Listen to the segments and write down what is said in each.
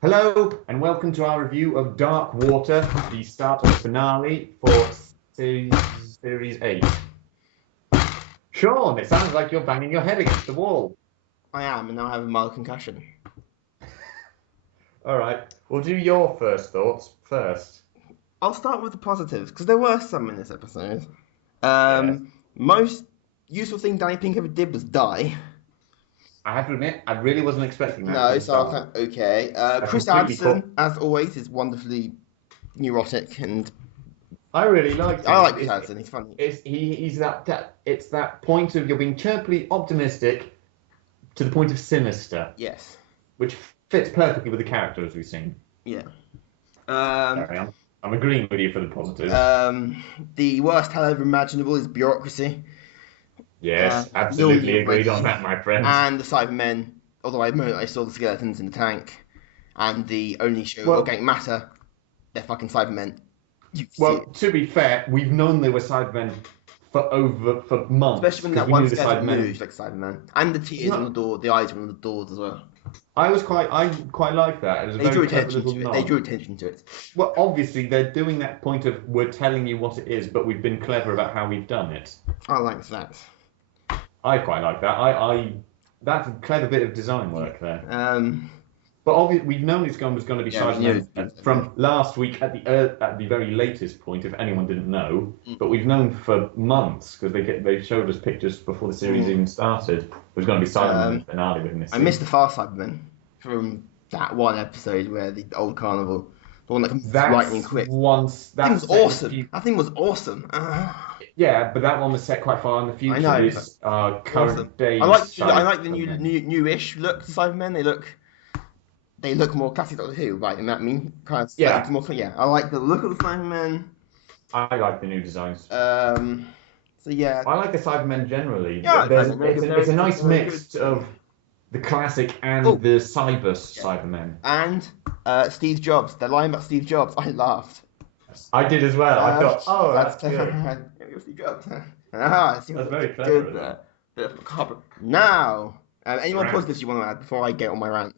Hello and welcome to our review of Dark Water, the start of the finale for series 8. Sean, it sounds like you're banging your head against the wall. I am, and now I have a mild concussion. All right, we'll do your first thoughts first. I'll start with the positives, because there were some in this episode. Yes. Most useful thing Danny Pink ever did was die. I have to admit, I really wasn't expecting that. No, from so Star. okay. Chris completely Addison, as always, is wonderfully neurotic, and I really liked him. I like Chris Addison. He's funny. He's it's that point of you're being chirpily optimistic to the point of sinister, Yes. which fits perfectly with the character as we've seen. Yeah. Carry on. I'm agreeing with you for the positives. The worst hell ever imaginable is bureaucracy. Yes, absolutely Normal agreed on already. that, my friend. And the Cybermen, although I saw the skeletons in the tank, and the only show Well- organic matter, they're fucking Cybermen. You can see Well, it. to be fair, we've known they were Cybermen for months. Especially when that 'cause we one knew the skeleton Cybermen. moved like Cyberman. And the tears on the door, the eyes were on the doors as well. I quite like that. It was a They very drew clever attention little to it. nod. They drew attention to it. Well, obviously they're doing that point of we're telling you what it is, but we've been clever about how we've done it. I like that. I quite like that. That's a clever bit of design work there. But But obviously, we've known it's was going to be Yeah, we knew Cybermen it. from last week at the very latest point, if anyone didn't know. But we've known for months because they showed us pictures before the series even started. It was going to be Cybermen in the finale within this. I missed the Fast Cybermen from that one episode where the old carnival, the one that comes lightning quick. Once That thing was set in the awesome. That thing was awesome. Yeah, but that one was set quite far in the future. I know, This current Awesome. day. I like the newish look to Cybermen. They look more classic Doctor Who, right? And that mean kind of Yeah. more, yeah. I like the look of the Cybermen. I like the new designs. So yeah, I like the Cybermen generally. Yeah, It's a nice mix of the classic and Oh. the cyber Cybermen. and Steve Jobs. The line about Steve Jobs, I laughed. I did as well. I thought, oh, that's good. Steve Jobs. That's very clever. Good there. Bit of macabre. Now, any more Rant. positives you want to add before I get on my rant?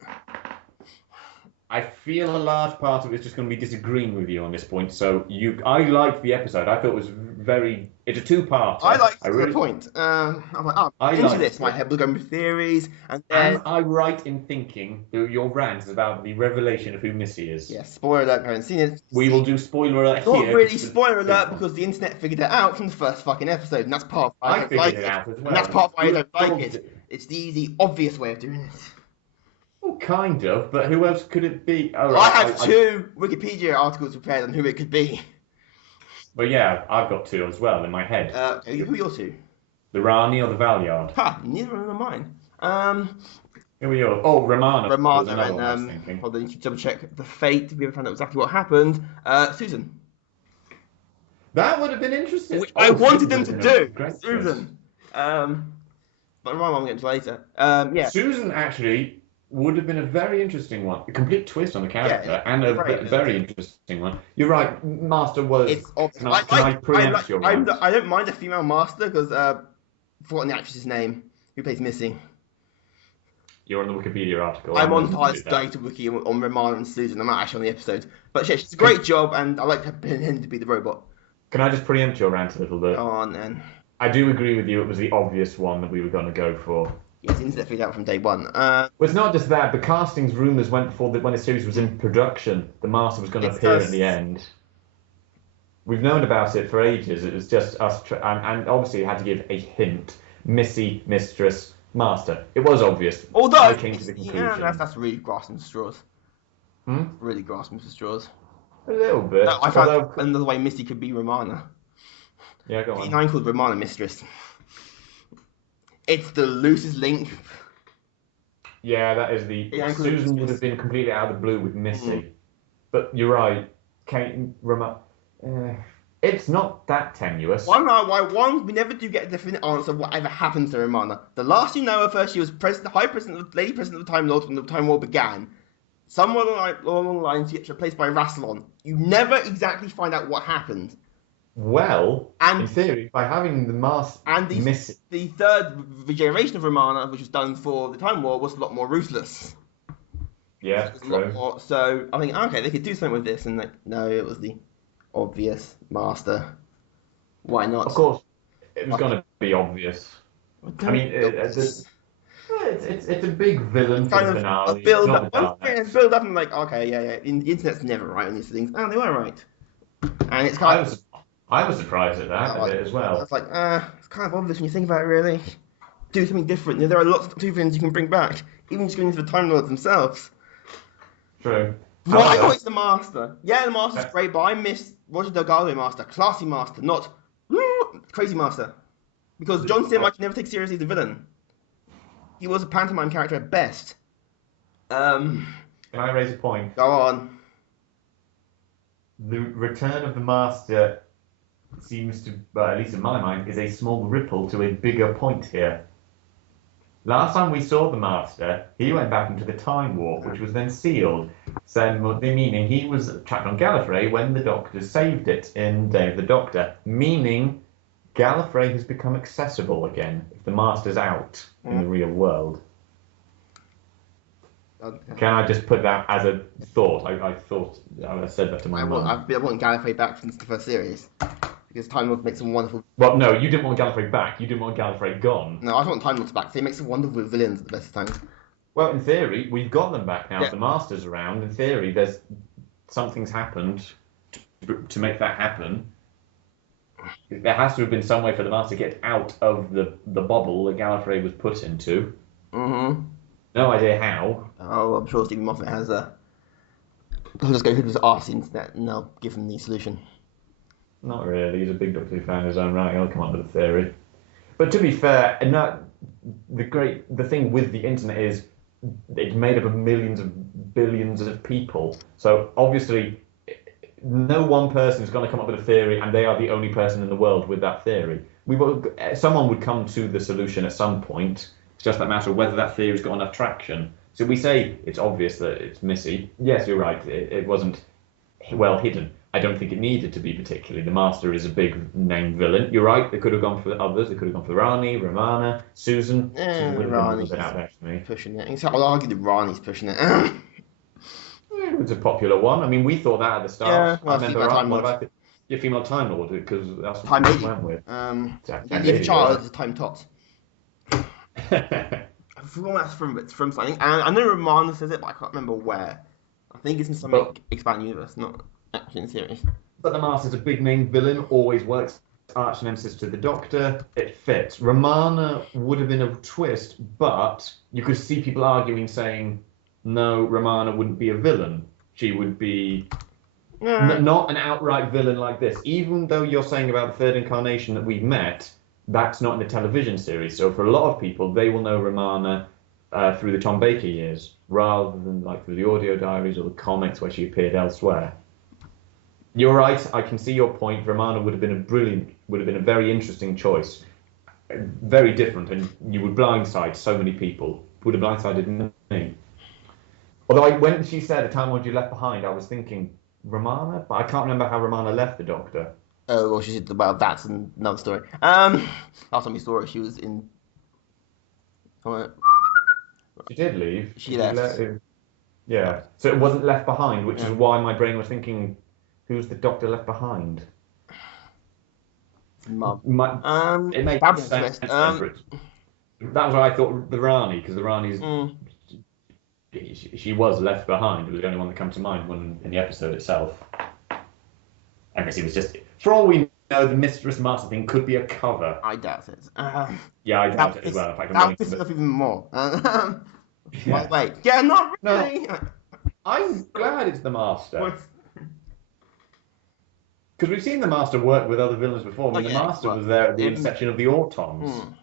I feel a large part of it is just going to be disagreeing with you on this point. So I liked the episode. I thought it was it's a two-part. I liked the point. I'm like, I into liked this. it. My head was going with theories, and then Am I right in thinking that your rant is about the revelation of who Missy is? yeah, spoiler alert. I haven't seen it. We will do spoiler alert Not here. really spoiler alert because the internet figured it out from the first fucking episode, and that's part of why I I don't figured like it out as well. And that's part of why I don't like Dogged it. It's the easy, obvious way of doing it. Well, kind of, but who else could it be? Oh, I have two Wikipedia articles prepared on who it could be. Well, yeah, I've got two as well in my head. Who are your two? The Rani or the Valyard? Ha! Neither of them are mine. Who are yours? Oh, Romana. was Romana another one I was and thinking. hold on, you should double check the fate. We haven't found out exactly what happened. Susan. That would have been interesting. Which Oh, I wanted Susan them would to have been a do. great choice. Susan. But Romana I'll get to later. Yeah. Susan actually would have been a very interesting one. A complete twist on the character, Yeah, and a very very interesting one. You're right. Master was. It's obvious. Can I preempt your rant? I don't mind a female master because I've forgotten the actress's name who plays Missy. You're on the Wikipedia article. I'm on to Tide's do that. data wiki on Romana and Susan. I'm not actually on the episode, but yeah, she's a great job, and I like him to be the robot. Can I just preempt your rant a little bit? Go on then. I do agree with you. It was the obvious one that we were going to go for. Yes, the internet figured out from day one. Well, it's not just that. The castings rumours went before when the series was in production. The Master was going to It appear does- at the end. We've known about it for ages. It was just us, and obviously it had to give a hint. Missy, Mistress, Master. It was obvious. Although, I came to the conclusion. yeah, that's really grasping for straws. Hmm? Really grasping for straws. A little bit. No, I found Although- another way Missy could be Romana. Yeah, go on. V9 called Romana Mistress. It's the loosest link. Yeah, that is the. Yeah, including Susan would Miss- have been completely out of the blue with Missy. But you're right. It's not that tenuous. Why, we never do get a definite answer of whatever happens to Romana. The last you know of her, she was Lady President of the Time Lord when the Time War began. Somewhere along the line, she gets replaced by Rassilon. You never exactly find out what happened. Well, And- in theory, by having the mask And Missy. the third regeneration of Romana, which was done for the Time War, was a lot more ruthless. Yeah, There's a lot true. more. So I think okay, they could do something with this, and like no, it was the obvious master. Why Of not? course, it was Fuck going it. to be obvious. I Don't mean, be obvious. it's a big It's villain for kind the of a finale. It's build not up. the Once it's Daleks. build up, I'm like, okay, yeah. The internet's never right on these things. Oh, they were right, and it's I kind of was I was surprised at that a like, bit as well. it's like, it's kind of obvious when you think about it. Really, do something different. You know, there are lots of two things you can bring back, even just going into the Time Lords themselves. True. Why However, always the Master? Yeah, the Master's uh, great, but I miss Roger Delgado Master, classy Master, not crazy Master. Because John Sim I can never take seriously as a villain. He was a pantomime character at best. Um, can I raise a point? Go on. The return of the Master seems to, well, at least in my mind, is a small ripple to a bigger point here. Last time we saw the Master, he went back into the Time Warp, which was then sealed. So, meaning he was trapped on Gallifrey when the Doctor saved it in Day of the Doctor. Meaning Gallifrey has become accessible again if the Master's out in the real world. Okay. Can I just put that as a thought? I thought I said that to my mum. I've been wanting Gallifrey back since the first series. Because Time Lords make some wonderful. Well, no, you didn't want Gallifrey back. You didn't want Gallifrey gone. No, I just want Time Lords back. They make some wonderful villains at the best of times. Well, in theory, we've got them back now. Yeah. The Master's around. In theory, there's something's happened to make that happen. There has to have been some way for the Master to get out of the bubble that Gallifrey was put into. Mm-hmm. No idea how. Oh, I'm sure Stephen Moffat has a. He'll just ask the internet and they'll give him the solution. Not really. He's a big Doctor Who fan in his own right. He'll come up with a theory. But to be fair, the thing with the internet is it's made up of millions of billions of people. So obviously, no one person is going to come up with a theory, and they are the only person in the world with that theory. Someone would come to the solution at some point. It's just a matter of whether that theory's got enough traction. So we say it's obvious that it's Missy. Yes, you're right. It wasn't well hidden. I don't think it needed to be particularly. The Master is a big name villain. You're right. They could have gone for others. They could have gone for Rani, Romana, Susan. Susan would have been a little bit out there for me. Pushing it. So I'll argue that Rani's pushing it. It's a popular one. I mean, we thought that at the start. Yeah, well, I remember. What about your female Time Lord? Because that's what Time we Lady. went with. Leave Child is Time Tots. But I forgot that's from. It's from something. And I know Romana says it, but I can't remember where. I think it's in some expanded universe, not actually in the series. the Master's a big name villain. Always works. Arch nemesis to the Doctor. It fits. Romana would have been a twist, but you could see people arguing, saying, "No, Romana wouldn't be a villain. She would be." Not an outright villain like this. Even though you're saying about the third incarnation that we've met, that's not in the television series. So for a lot of people, they will know Romana through the Tom Baker years, rather than like through the audio diaries or the comics where she appeared elsewhere. You're right. I can see your point. Romana would have been a very interesting choice. Very different, and you would blindside so many people. Would have blindsided me. Although when she said, "A time when you left behind," I was thinking Romana, but I can't remember how Romana left the Doctor. Oh, well, well, that's another story. Last time we saw her, she was in. She did leave. She left. Yeah. So it wasn't Left Behind, which is why my brain was thinking, who's the Doctor left behind? Mum. It made sense. That was what I thought, the Rani, because the Rani's. She was left behind. It was the only one that came to mind in the episode itself. I guess it was just, for all we know, the Mistress Master thing could be a cover. I doubt it. Yeah, I doubt it as well. In fact, that pisses off even more. Wait. Yeah, not really. No, I'm glad it's the Master. Because we've seen the Master work with other villains before. I mean, the Master was there at the inception of the Autons.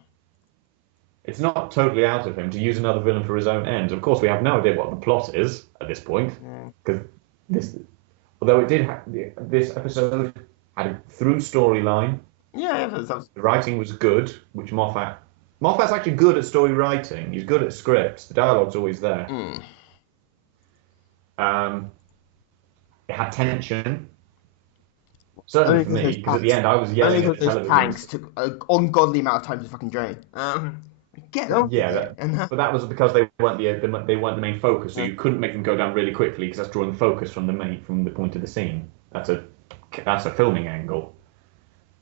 It's not totally out of him to use another villain for his own ends. Of course, we have no idea what the plot is at this point. Because although it did this episode had a through storyline. Yeah, the writing was good, which Moffat's actually good at story writing. He's good at scripts. The dialogue's always there. It had tension. Certainly for me, because at the end I was yelling at the television. Tanks took an ungodly amount of time to fucking drain. Get on. Yeah, but that was because they weren't they weren't the main focus, so you couldn't make them go down really quickly because that's drawing focus from the point of the scene. That's a filming angle.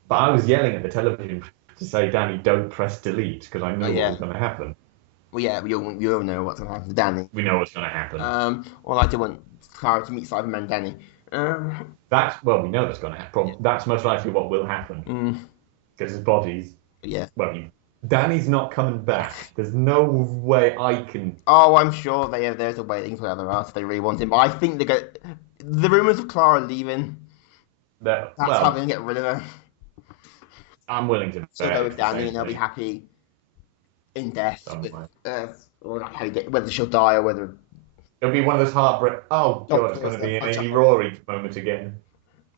But I was yelling at the television to say, Danny, don't press delete because I know what was going to happen. Well, yeah, we all know what's going to happen to Danny. We know what's going to happen. Well, I do want Clara to meet Cyberman Danny. We know that's going to happen. That's most likely what will happen. Because his body's... Yeah. Well, Danny's not coming back. There's no way I can... Oh, I'm sure there's a way they can put other art if they really want him. But I think the rumours of Clara leaving, that's how they're going to get rid of her. I'm willing to... So go with Danny and they'll be happy in death. Or whether she'll die or whether... It'll be one of those heartbreak... Oh, God, it's going to be an Amy Rory moment again.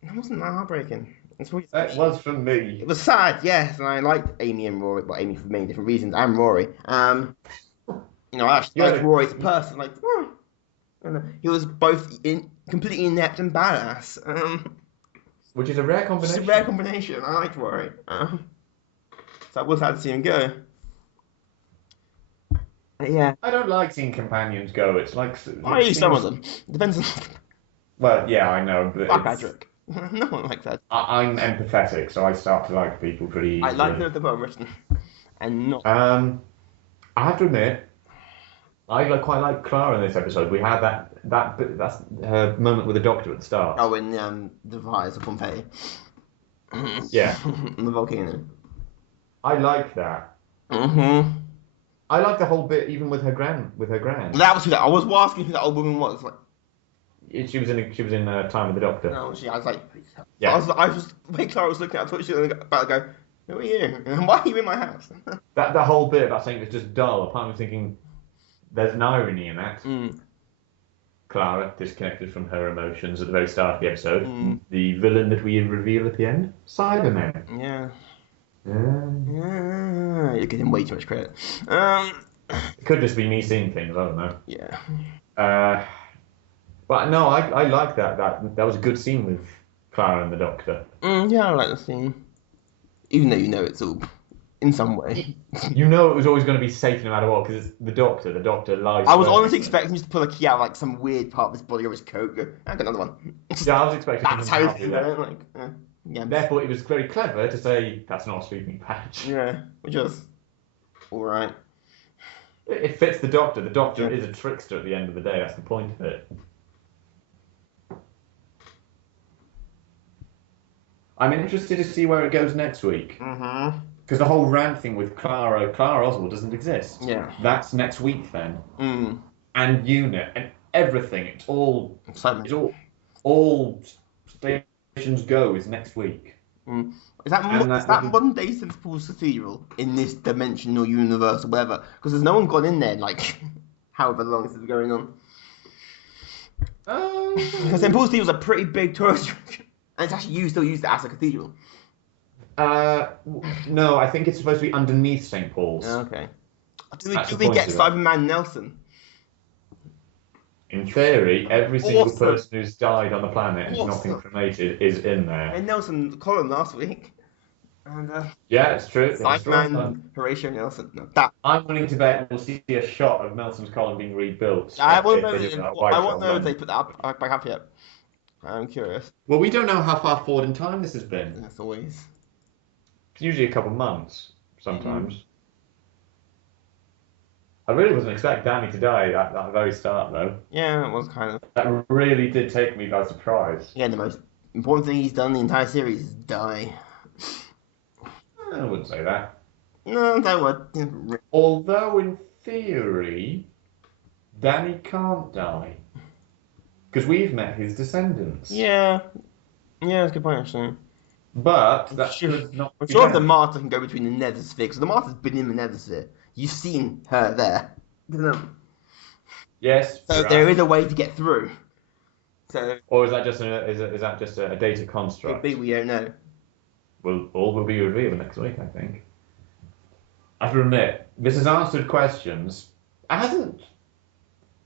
It wasn't that heartbreaking. It was for me. It was sad, yes, and I liked Amy and Rory. Well, Amy for many different reasons, and Rory. I actually liked Rory as a person. Like, he was both completely inept and badass. Which is a rare combination. It's a rare combination. I liked Rory. So I was sad to see him go. Yeah. I don't like seeing companions go. It's like... I use some of them. Depends on... Well, yeah, I know, but like Patrick. No one likes that. I'm empathetic, so I start to like people pretty easily. I like them if they're well written. And not... I have to admit, I quite like Clara in this episode. We had that's her moment with the Doctor at the start. Oh, in the fires of Pompeii. Yeah. The volcano. I like that. Mm-hmm. I like the whole bit, even with her gran. That was who I was asking who that old woman was. Like, she was in Time with the Doctor. No, I was like, yeah. I was when Clara was looking at, I thought she was about to go, who are you? And why are you in my house? that whole bit about saying it's just dull. Apart from thinking, there's an irony in that. Clara disconnected from her emotions at the very start of the episode. The villain that we reveal at the end, Cyberman. Yeah. You're getting way too much credit. It could just be me seeing things. I don't know. Yeah. But no, I like that. That was a good scene with Clara and the Doctor. Yeah, I like the scene. Even though it's all in some way. It was always going to be safe no matter what because it's the Doctor. The Doctor lies. I was honestly expecting him to pull a key out like some weird part of his body or his coat. Go, I got another one. Yeah, I was expecting. That's how you do it. Yeah. Therefore, it was very clever to say that's not a sleeping patch. Yeah, which was all right. It fits the Doctor. The Doctor is a trickster at the end of the day. That's the point of it. I'm interested to see where it goes next week. Because the whole rant thing with Clara Oswald doesn't exist. Yeah. That's next week then. And UNIT and everything. It's all Stations Go is next week. Is that modern day St. Paul's Cathedral in this dimension or universe or whatever? Because there's no one gone in there like however long this is going on. Because St. Paul's Cathedral is a pretty big tourist attraction. And it's actually still used as a cathedral. No, I think it's supposed to be underneath St. Paul's. Okay. Do we get Cyberman Nelson? In theory, every single person who's died on the planet and not been cremated is in there. And Nelson Colin last week. And yeah, it's true. Cyberman Horatio Nelson. No, I'm willing to bet we'll see a shot of Nelson's column being rebuilt. I want to know if they put that back up yet. I'm curious. Well, we don't know how far forward in time this has been. That's always. It's usually a couple of months, sometimes. I really wasn't expecting Danny to die at that very start, though. Yeah, it was kind of. That really did take me by surprise. Yeah, the most important thing he's done in the entire series is die. I wouldn't say that. No, that would. Although, in theory, Danny can't die. Because we've met his descendants. Yeah. Yeah, that's a good point, actually. But that should not be. I'm sure if the Martyr can go between the Nether Sphere, because the Martyr's been in the Nether Sphere. You've seen her there. Yes. So there is a way to get through. So. Or is that just a data construct? Could be, we don't know. Well, all will be revealed next week, I think. I have to admit, this has answered questions.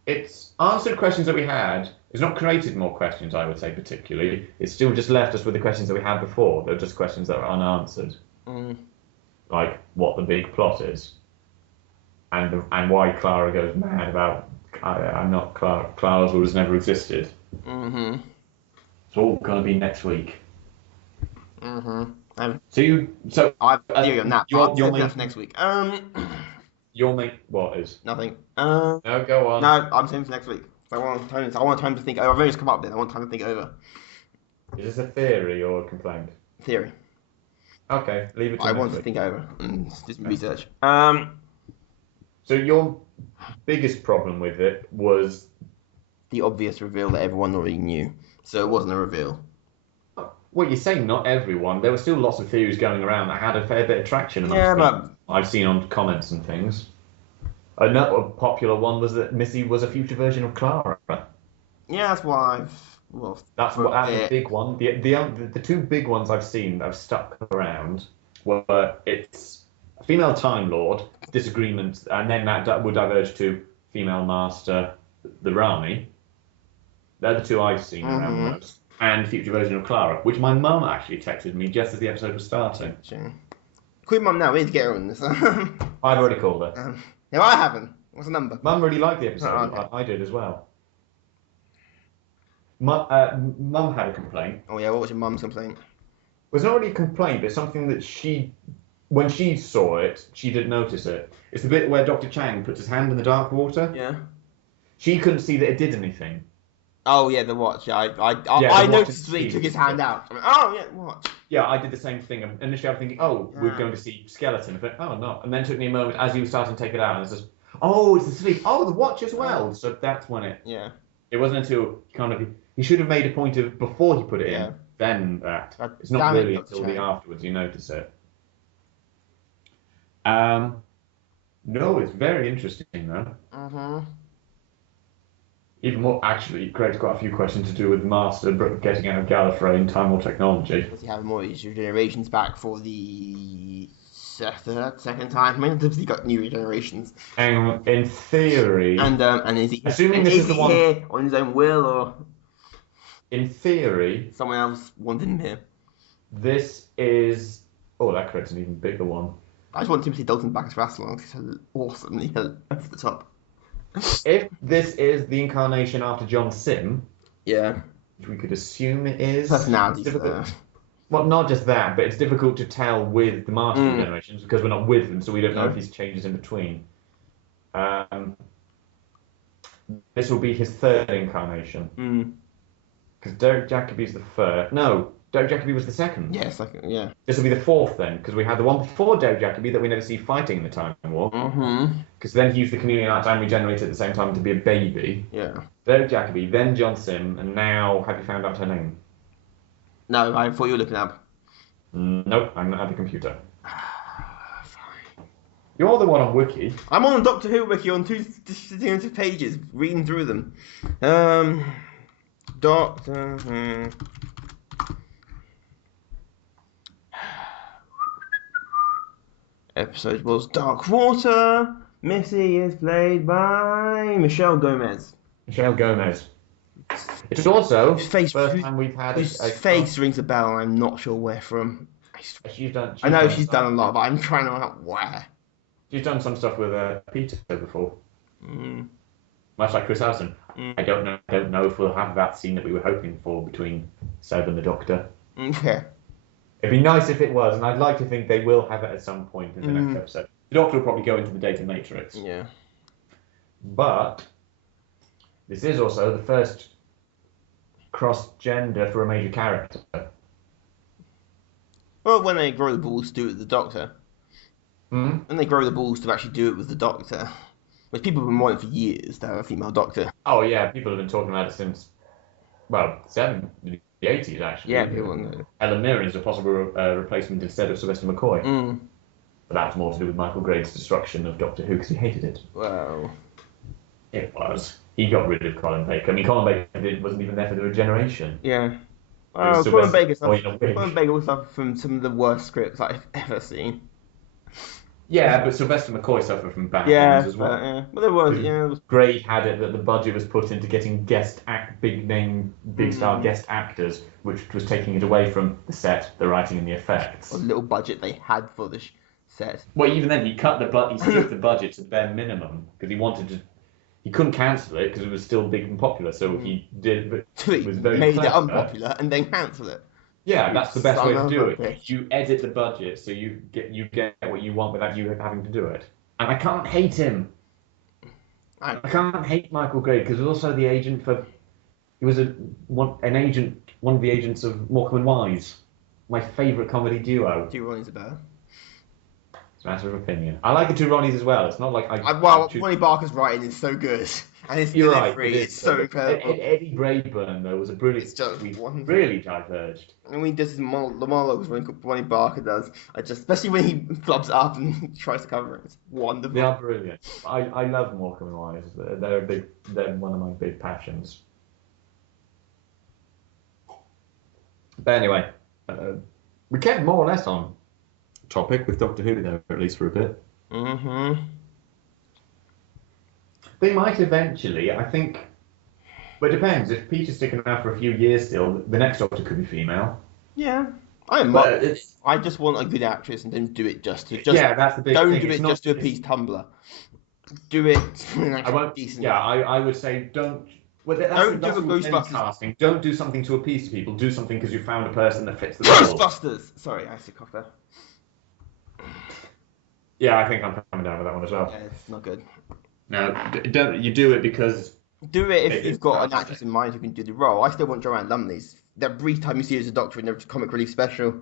It's answered questions that we had. It's not created more questions, I would say, particularly. It's still just left us with the questions that we had before. They're just questions that are unanswered. Like what the big plot is. and why Clara goes mad about I'm not Clara. Clara's orders never existed. Mm-hmm. It's all gonna be next week. Mm-hmm. I've theory on that. Your I'll main for next week. your main what is Nothing. no go on. No, I'm saying for next week. I want time to think. I've only just come up with it. I want time to think over. Is this a theory or a complaint? Theory. Okay, leave it to I next want to week. think over and do some research. So your biggest problem with it was The obvious reveal that everyone already knew. So it wasn't a reveal. well, you're saying not everyone. There were still lots of theories going around that had a fair bit of traction. Yeah, but I've seen on comments and things. Another popular one was that Missy was a future version of Clara. yeah, that's why That's a big one. The two big ones I've seen that have stuck around were it's a female Time Lord, disagreement, and then that would diverge to female Master, the Rami. They're the two I've seen around the most. And future version of Clara, which my mum actually texted me just as the episode was starting. Queen Mum now, we need to get her on this. I've already called her. No, I haven't. What's the number? Mum really liked the episode. Oh, okay. I did as well. Mum had a complaint. Oh yeah, what was your mum's complaint? It was not really a complaint, but something that when she saw it, she did notice it. It's the bit where Dr. Chang puts his hand in the dark water. Yeah. She couldn't see that it did anything. Oh yeah, the watch. Yeah, I the noticed watch when he is took his huge. hand out. I mean, oh yeah, watch. Yeah, I did the same thing. Initially, I was thinking, we're going to see skeleton. I thought, oh no. And then it took me a moment as he was starting to take it out, and it's just, it's the sleeve. Oh, the watch as well. So that's when it. Yeah. It wasn't until he should have made a point of before he put it in. Then that. It's not really until the afterwards you notice it. No, it's very interesting though. Mm-hmm. Even more, actually, it creates quite a few questions to do with Master getting out of Gallifrey in Time War technology. Does he have more regenerations back for the second time? I mean, he got new regenerations. In theory, And is he assuming this is the one here on his own will, or in theory, someone else wanted him here? this is. Oh, that creates an even bigger one. I just want Timothy Dalton back as Rassilon. He's so awesomely over the top. If this is the incarnation after John Sim, Yeah. which we could assume it is, Personalities. well, not just that, but it's difficult to tell with the Master generations because we're not with them, so we don't know if he's changes in between. This will be his third incarnation. Because Derek Jacobi's the first. No, Derek Jacobi was the second. Yes, yeah. This will be the fourth then, because we had the one before Derek Jacobi that we never see fighting in the Time War. Because then he used the chameleon at time regenerated at the same time to be a baby. Yeah. Derek Jacobi, then John Sim, and now have you found out her name? No, I thought you were looking up. Nope, I'm not at the computer. Fine. You're the one on Wiki. I'm on Doctor Who wiki on two pages, reading through them. Doctor Who. Episode was Dark Water. Missy is played by Michelle Gomez. Michelle Gomez. It's also Whose face, first time we've had whose face rings a bell, and I'm not sure where from. She's done a lot, but I'm trying to work out where. She's done some stuff with Peter before. Much like Chris Harrison. I don't know if we'll have that scene that we were hoping for between Seb and the Doctor. Okay. It'd be nice if it was, and I'd like to think they will have it at some point in the next episode. The Doctor will probably go into the data matrix. Yeah. But this is also the first cross-gender for a major character. Well, when they grow the balls to do it with the Doctor. When they grow the balls to actually do it with the Doctor. Which people have been wanting for years to have a female Doctor. Oh yeah, people have been talking about it since, well, the 80s actually. Yeah, people know. Helen Mirren is a possible replacement instead of Sylvester McCoy. But that's more to do with Michael Graves' destruction of Doctor Who because he hated it. Well, it was. He got rid of Colin Baker. I mean, Colin Baker wasn't even there for the regeneration. Yeah. Well, Colin Baker was suffered from some of the worst scripts I've ever seen. Yeah, but Sylvester McCoy suffered from bad things as well. But there was, Grade had it that the budget was put into getting big star guest actors, which was taking it away from the set, the writing, and the effects. What little budget they had for the said. Well, even then, he stripped the budget to the bare minimum because he couldn't cancel it because it was still big and popular. So he did, but Tweet was very made it clever. unpopular and then cancel it. Yeah, that's the best way to do it. Bitch. You edit the budget so you get what you want without you having to do it. And I can't hate him. I can't hate Michael Gray because he was also the agent for. He was one of the agents of Morecambe and Wise, my favourite comedy duo. Two Ronnies are better. It's a matter of opinion. I like the two Ronnies as well. It's not like Ronnie Barker's writing is so good, and his delivery is so incredible. Eddie Brayburn though was a brilliant. It's just wonderful. Really diverged. And when he does his the monologues when Ronnie Barker does, especially when he flubs it up and tries to cover it, it's wonderful. They are brilliant. I love Morecambe and Wise. They're one of my big passions. But anyway, we kept more or less on topic with Doctor Who there, at least for a bit. Mm-hmm. They might eventually, I think. But it depends. If Peter's sticking around for a few years still, the next Doctor could be female. Yeah. I just want a good actress and don't do it just to. Yeah, that's the big thing. Don't do it just to appease Tumblr. Do it decent. Yeah, I would say don't. Well, don't do a Ghostbusters casting. Don't do something to appease people. Do something because you found a person that fits the role. Ghostbusters. Sorry, I said cough there. Yeah, I think I'm coming down with that one as well. Yeah, it's not good. No, don't. You do it because. Do it if you've got an actress in mind who can do the role. I still want Joanne Lumley's. That brief time you see her as a Doctor in the comic relief special.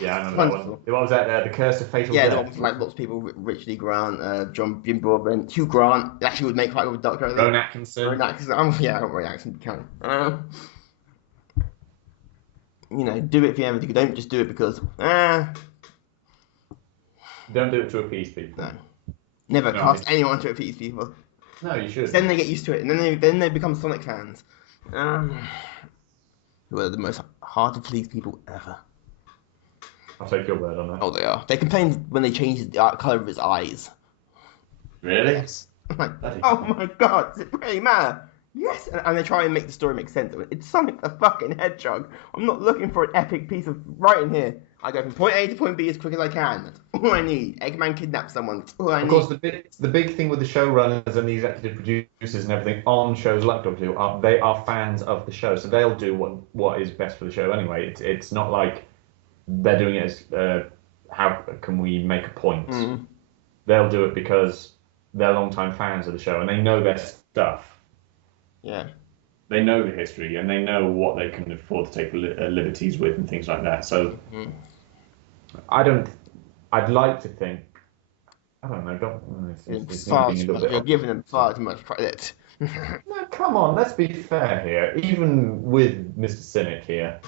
Yeah, I know that one. What was that? The Curse of Fatal Death. Yeah, the one with like lots of people. Richard E. Grant, Jim Broadbent, Hugh Grant. It actually would make quite a good Doctor. Rowan Atkinson. Yeah, I don't really Atkinson count. Do it if you ever do. Don't just do it because. Don't do it to appease people. No. Never cast anyone to appease people. No, you should. Then they get used to it, and then they become Sonic fans. Who are the most hard to please people ever. I'll take your word on that. Oh, they are. They complain when they change the colour of his eyes. Really? Yes. I'm like, oh my god, does it really matter? Yes. And they try and make the story make sense. It's Sonic the fucking Hedgehog. I'm not looking for an epic piece of writing here. I go from point A to point B as quick as I can. That's all I need. Eggman kidnaps someone. That's all I need. Of course, the big thing with the showrunners and the executive producers and everything on shows like Doctor Who they are fans of the show, so they'll do what is best for the show anyway. It's not like they're doing it as how can we make a point. Mm. They'll do it because they're longtime fans of the show and they know their stuff. Yeah. They know the history and they know what they can afford to take liberties with and things like that. So I'd like to think. I don't know. You're giving them far too much credit. No, come on. Let's be fair here. Even with Mr. Cynic here,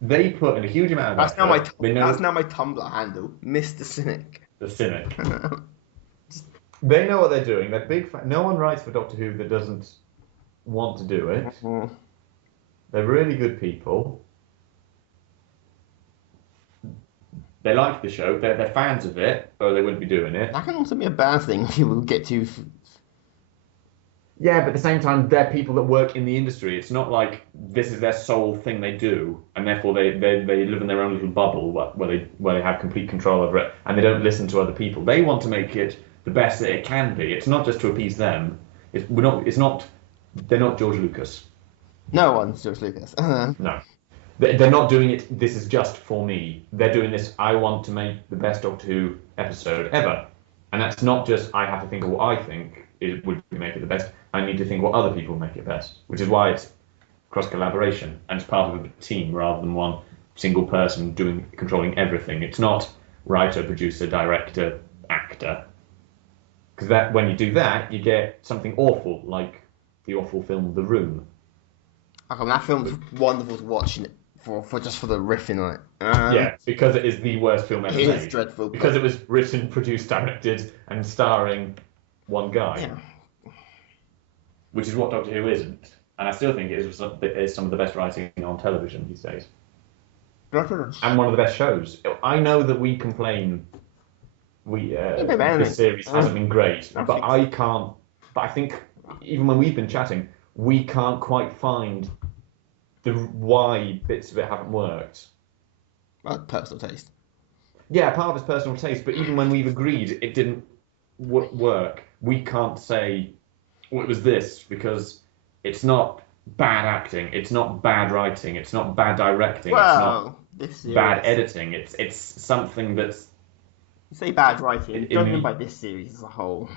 they put in a huge amount of That's effort. That's now my Tumblr handle, Mr. Cynic. The Cynic. They know what they're doing. They're big. No one writes for Doctor Who that doesn't want to do it. Mm-hmm. They're really good people. They like the show. They're fans of it, or they wouldn't be doing it. That can also be a bad thing if people get too. Yeah, but at the same time, they're people that work in the industry. It's not like this is their sole thing they do, and therefore they live in their own little bubble where they have complete control over it, and they don't listen to other people. They want to make it the best that it can be. It's not just to appease them. They're not George Lucas. No one's George Lucas. No. They're not doing it, this is just for me. They're doing this, I want to make the best Doctor Who episode ever. And that's not just, I have to think of what I think it would make it the best. I need to think what other people make it best. Which is why it's cross-collaboration. And it's part of a team rather than one single person controlling everything. It's not writer, producer, director, actor. Because when you do that, you get something awful, like the awful film The Room. That film's wonderful to watch for just for the riffing on it. Yeah, because it is the worst film ever made. It is dreadful. Because it was written, produced, directed, and starring one guy. Yeah. Which is what Doctor Who isn't. And I still think it is some of the best writing on television these days. And one of the best shows. I know that we complain this series hasn't been great, but I can't. But I think even when we've been chatting, we can't quite find why bits of it haven't worked. Well, personal taste. yeah, part of it's personal taste, but even when we've agreed it didn't work, we can't say, well, it was this, because it's not bad acting, it's not bad writing, it's not bad directing, it's not Well, this bad series. editing. It's something that's You say bad writing, in judging by the. this series as a whole.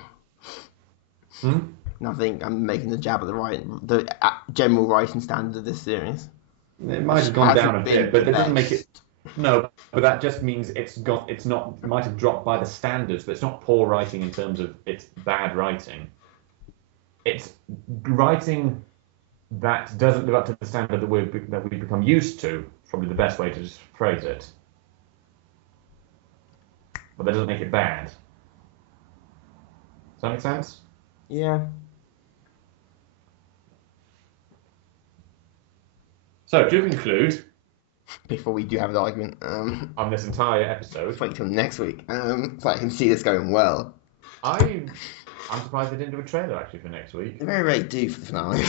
Hmm? And I think I'm making the jab at the general writing standard of this series. It might have gone down a Hasn't been bit, but the that doesn't make it. best. No, but that just means it's got. It's not. It might have dropped by the standards, but it's not poor writing in terms of it's bad writing. It's writing that doesn't live up to the standard that we become used to. Probably the best way to just phrase it. But that doesn't make it bad. Does that make sense? Yeah. So to conclude Before we do have an argument, on this entire episode, wait till next week. So I can see this going well. I'm surprised they didn't do a trailer actually for next week. They very rarely do for the finale.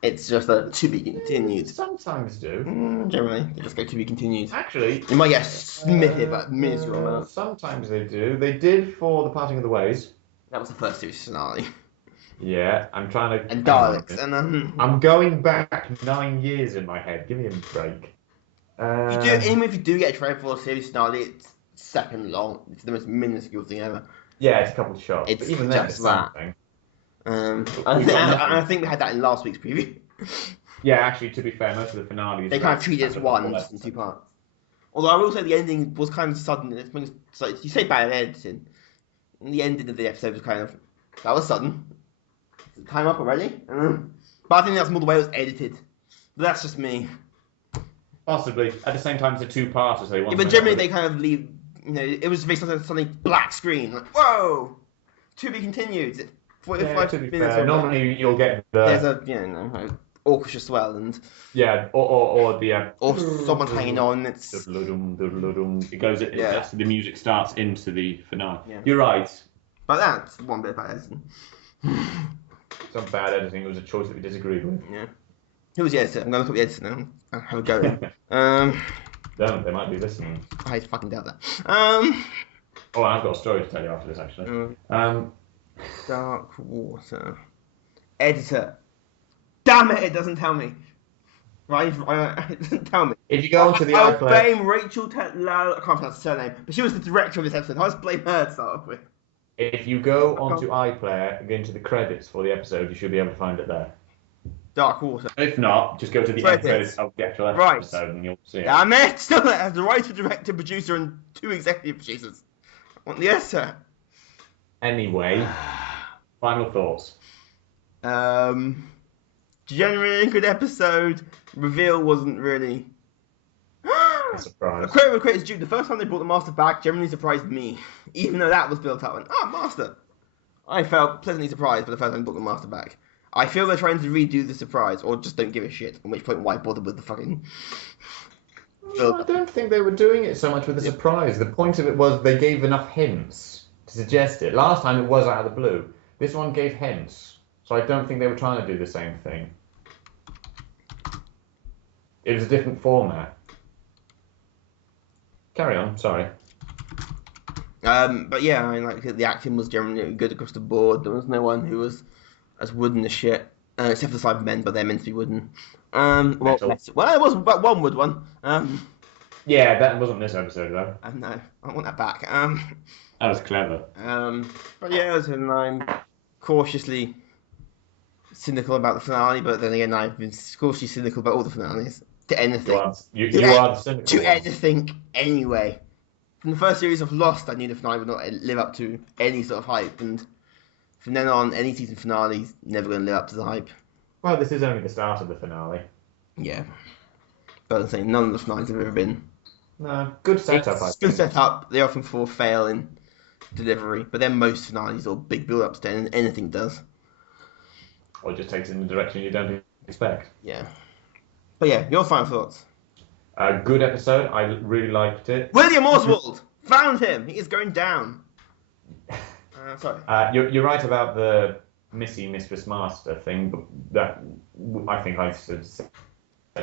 It's just a to be continued. Sometimes do. Generally, they just go to be continued. Actually, You might get snippet, but minuscule amount. sometimes they do. They did for the Parting of the Ways. That was the first series finale. Yeah, I'm trying to. And Daleks, and I'm going back 9 years in my head. Give me a break. even if you do get a trailer for a series finale, it's second long. It's the most minuscule thing ever. Yeah, it's a couple of shots. It's but even then, just it's that. something. I think we had that in last week's preview. Yeah, actually, to be fair, most of the finales. They kind of treated it as one, just in 2 parts. Although I will say the ending was kind of sudden. So you say bad editing, and the ending of the episode was kind of that was sudden. Is it time up already? But I think that's more the way it was edited. But that's just me. Possibly. At the same time, it's a two-parter, so they want. Yeah, but generally they kind of leave. You know, it was based on something black screen. Like, whoa, to be continued. 45 to be minutes. fair, normally you'll get There's the orchestra swell and or the or someone hanging on. It's It goes. Yeah. That's the music starts into the finale. Yeah. You're right. but that's one bit about editing. Some bad editing. It was a choice that we disagreed with. Yeah. Who was the editor? I'm gonna look up the editor now. I'll have a go. Don't. They might be listening. I fucking doubt that. Oh, I've got a story to tell you after this, actually. Dark Water. Editor. Damn it! It doesn't tell me. Right? It doesn't tell me. If you go onto the I iPlayer, blame Rachel I can't pronounce her surname, but she was the director of this episode. I just blame her to start off with. if you go onto iPlayer and go into the credits for the episode, you should be able to find it there. Dark Water. If not, just go to the end credits of the actual episode and you'll see it. Damn it! Still, it has the writer, director, producer, and 2 executive producers. I want the editor. Anyway, final thoughts. Generally a good episode. Reveal wasn't really. A surprise. Credit where credit's due. The first time they brought the Master back generally surprised me, even though that was built up. And Master. I felt pleasantly surprised by the first time they brought the Master back. I feel they're trying to redo the surprise, or just don't give a shit. At which point, why bother with the fucking? I don't think they were doing it so much with a surprise. The point of it was they gave enough hints to suggest it. Last time it was out of the blue. This one gave hints, so I don't think they were trying to do the same thing. It was a different format. Carry on. Sorry. But yeah, I mean, like the acting was generally good across the board. There was no one who was as wooden as shit, except for the Cybermen, but they're meant to be wooden. Well, there was but one wood one. Yeah, that wasn't this episode though. No, I want that back. That was clever. But yeah, and I'm cautiously cynical about the finale, but then again, I've been cautiously cynical about all the finales. To anything. You are the cynical to one. anything, anyway. From the first series of Lost, I knew the finale would not live up to any sort of hype, and from then on, any season finale is never going to live up to the hype. Well, this is only the start of the finale. Yeah. But I'm saying none of the finales have ever been. No, good setup. I It's think. good setup. They often fall fail in delivery, but then most finales or big build-ups to anything does. Or it just takes it in the direction you don't expect. Yeah. But yeah, your final thoughts. Good episode. I really liked it. William Oswald! Found him! He is going down. Sorry. You're right about the Missy Mistress Master thing, but that I think I said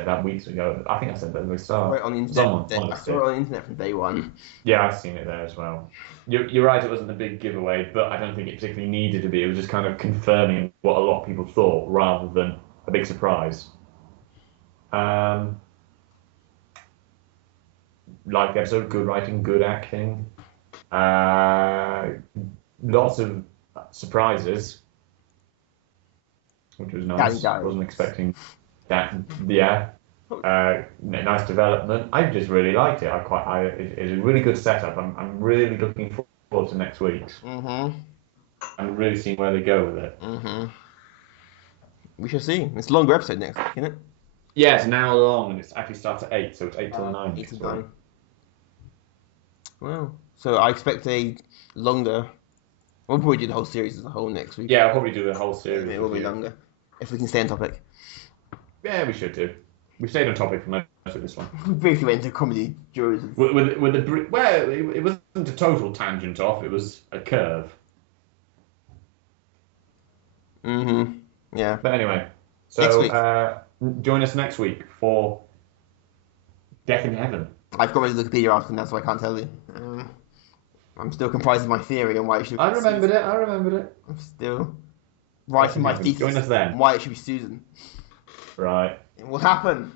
that weeks ago. I think I said that at the I start. wrote it on the internet. Someone I honestly. saw it on the internet from day one. Yeah, I've seen it there as well. You're right, it wasn't a big giveaway, but I don't think it particularly needed to be. It was just kind of confirming what a lot of people thought rather than a big surprise. Like the episode, good writing, good acting. Lots of surprises, which was nice. Daddy. Wasn't expecting that. Yeah. Nice development. I just really liked it. It's a really good setup. I'm really looking forward to next week's. Mm-hmm. I'm really seeing where they go with it. Mm-hmm. We shall see. It's a longer episode next week, isn't it? Yeah, it's an hour long, and it actually starts at 8, so it's 8 till 9. 8 to 9. Well, so I expect a longer. We'll probably do the whole series as a whole next week. Yeah, I'll probably do the whole series. It will be longer if we can stay on topic. Yeah, we should do. We stayed on topic for most of this one. We briefly went into comedy duos. It wasn't a total tangent off. It was a curve. Mm-hmm. Yeah. But anyway, so Next week. Join us next week for Death in Heaven. I've got my Wikipedia article now, so I can't tell you. I'm still comprising my theory on why it should be I remembered it. I'm still writing my thesis Join us then. on why it should be Susan. Right. It will happen.